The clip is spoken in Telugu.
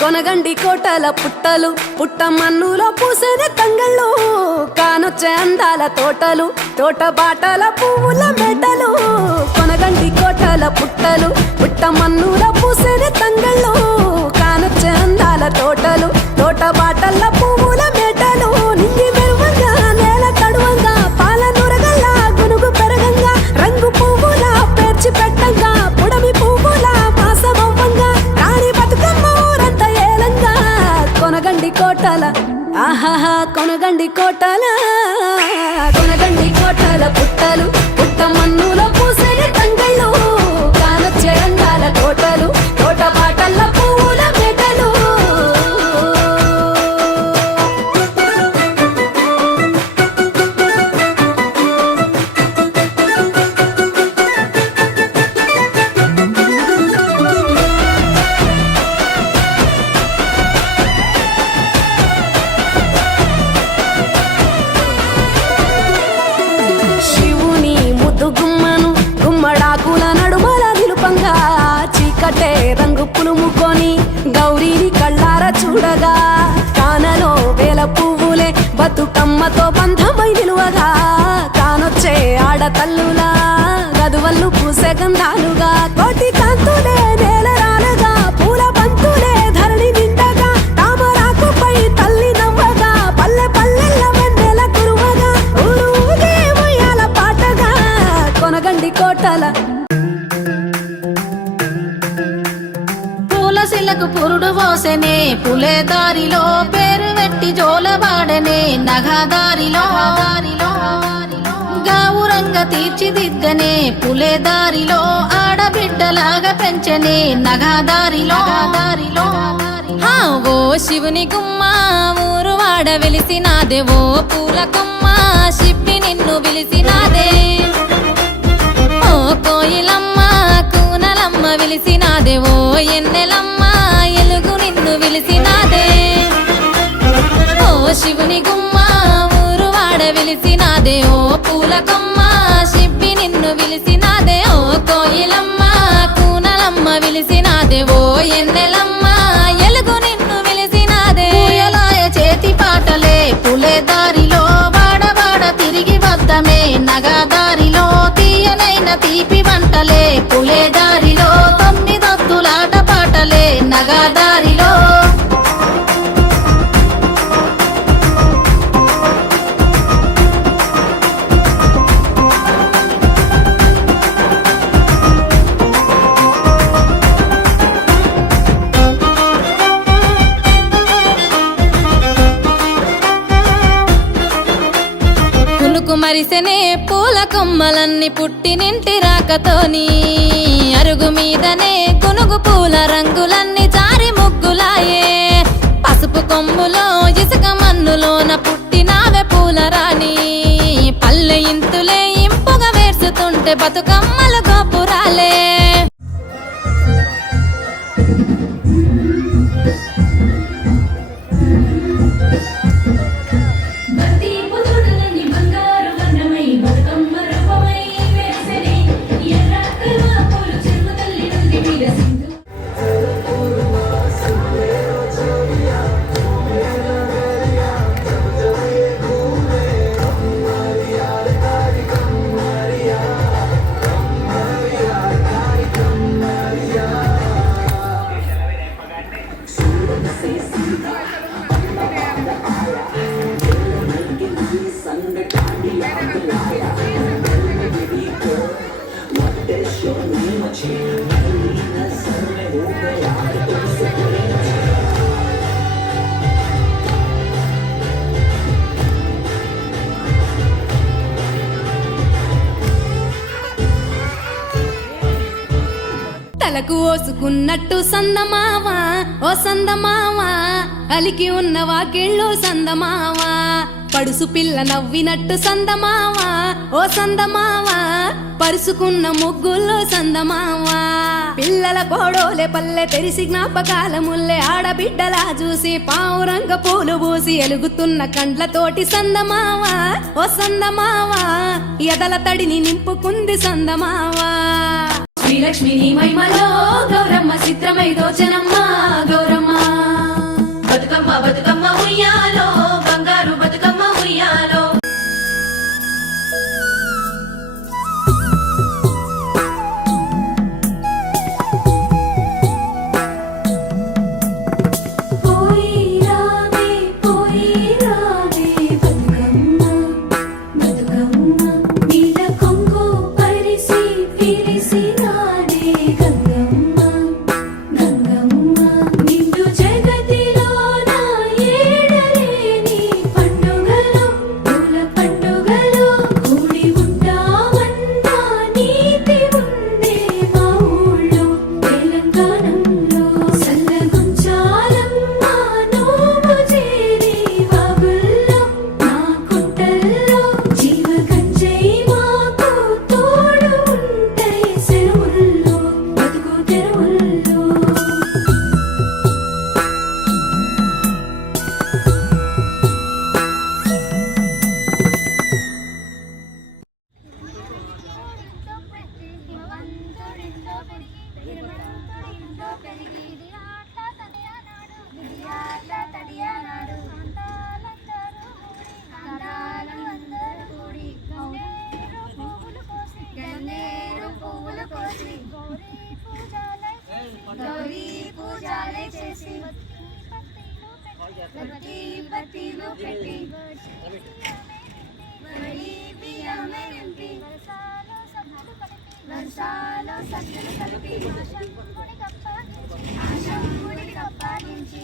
కొనగండి కోటల పుట్టలు పుట్ట మన్నులో పూసిన తంగళ్ళు కానొచ్చే అందాల తోటలు తోట బాటల పువ్వుల మెటలు కొనగండి కోటల పుట్టలు పుట్ట మన్నులో పూసిన తంగళ్ళు కానొచ్చే అందాల తోటలు తోట బాటల పువ్వుల మెటలు నింగి మెరువంగా నేల తడువంగా పాల నురగల్ల గునుగు పెరగంగా రంగు పువ్వుల పేర్చి పెట్టంగా పుడమి పువ్వుల మాసమవ్వంగా రాణి బతుకమ్మ ఊరంతా ఏలంగా కొనగండి కోటల ఆహాహా కొనగండి కోటల కొనగండి కోటల పుట్టలు పుట్ట మన్నులో పూసిన తంగళ్ళు కానొచ్చే అందాల తోటలు తోట బాటల్ల పువ్వుల మెటలు శివుని ముద్దు గుమ్మను గుమ్మడాకుల నడుమల నిలుపంగా చీకటే రంగు పులుముకొని గౌరీని కళ్ళార చూడగా కానలో వేల పువ్వులే బతుకమ్మతో బంధమై నిలువగా కానొచ్చే ఆడతల్లులా గదువల్లు పూసే గంధాలుగా కోటి కాంతులే నేల రాలగా పూల బంతులే ధరణి నిండగా తామరాకుపై తల్లి నవ్వగా పల్లె పల్లెల్ల వెన్నెల కురువగా ఊరుగే ఉయ్యాల పాటగా కొనగండి కోటల పూలశిలకు పురుడు పోసెనే పులే దారిలో పేరు వెట్టి జోలబాడనే నగదారిలో గావురంగ తీర్చిదిద్దనే పులే దారిలో ఆడబిడ్డలాగా పెంచనే నగదారిలో ఓ శివుని గుమ్మ ఊరు వాడ వెలిసినాదే ఓ పూల కొమ్మ శిప్పి నిన్ను పిలిసినాదే ఓ కోయిలమ్మ కూనలమ్మ విలిసినాదే ఓ ఎన్నెలమ్మ ఎలుగు నిన్ను విలిసినాదే ఓ శివుని గుమ్మ ఊరు వాడ వెలిసినాదే ఓ పూల కొమ్మ శిప్పి నిన్ను విలిసినాదే ఓ కోయిలమ్మ కూనలమ్మ విలిసినాదే ఓ ఎన్నెలమ్మ ఎలుగు నిన్ను విలిసినాదే పూయలాయ చేతి పాటలే పులే దారిలో వాడవాడ తిరిగి వద్దమే నగదారిలో తీయనైన తీపి వంటలే పులే దారిలో తొమ్మిదొత్తులాట పాటలే నగదారిలో పులుకు మరిసెనే పూల కొమ్మలన్నీ పుట్టినింటి రాకతోని అరుగు మీదనే గునుగు పూల రంగులన్నీ జారి ముగ్గులాయే పసుపు కొమ్ములో ఇసుక మన్నులోన పుట్టినావే పూల రాణి పల్లె ఇంతులే ఇంపుగా వేర్చుతుంటే బతుకమ్మలు గోపురాలే తలకు ఓసుకున్నట్టు సందమావా ఓ సందమావా అలికి ఉన్న వాకిళ్ళు సందమావా పడుసు పిల్ల నవ్వినట్టు సందమావా ఓ సందమావా పరుసుకున్న ముగ్గుల్లో సందమావా పిల్లల కోడోలే పల్లె తెరిసి జ్ఞాపకాల ముల్లె ఆడబిడ్డలా చూసి పావురంగ పూలు పూసి ఎలుగుతున్న కండ్లతోటి సందమావా ఓ సందమావా ఎదల తడిని నింపుకుంది సందమావా శ్రీలక్ష్మి నీ మహిమలో గౌరమ్మ చిత్రమై దోచనమ్మ గౌరమ్మ బతుకమ్మ బతుకమ్మ ఉయ్యాలో బంగారు బతుకమ్మ ఉయ్యాలో పోయి రావే బతుకమ్మ బతుకమ్మ నీల కొంగు పరిసి విరిసి నాడే గంగమ్మ గంగమ్మ నిండు జగతిలోన ఏడలేని పండుగలు పూల పండుగలు కూడి ఉంటామన్నా నీతి ఉండే మా ఊళ్ళో తెలంగాణంలో సల్లగుంచాలమ్మ నువ్వు చేరి వాగుల్లో మా కుంటల్లో జీవ కంచై మాకు తోడు ఉంటాయి సెరువుల్లో బతుకు తెరువుల్లో గౌరీ పూజాలే చేసి బత్తీలు పెట్టి వడి బియ్యమే నింపి వర్షాలు సత్తులు కలిపి ఆశంకుడికి అప్పగించి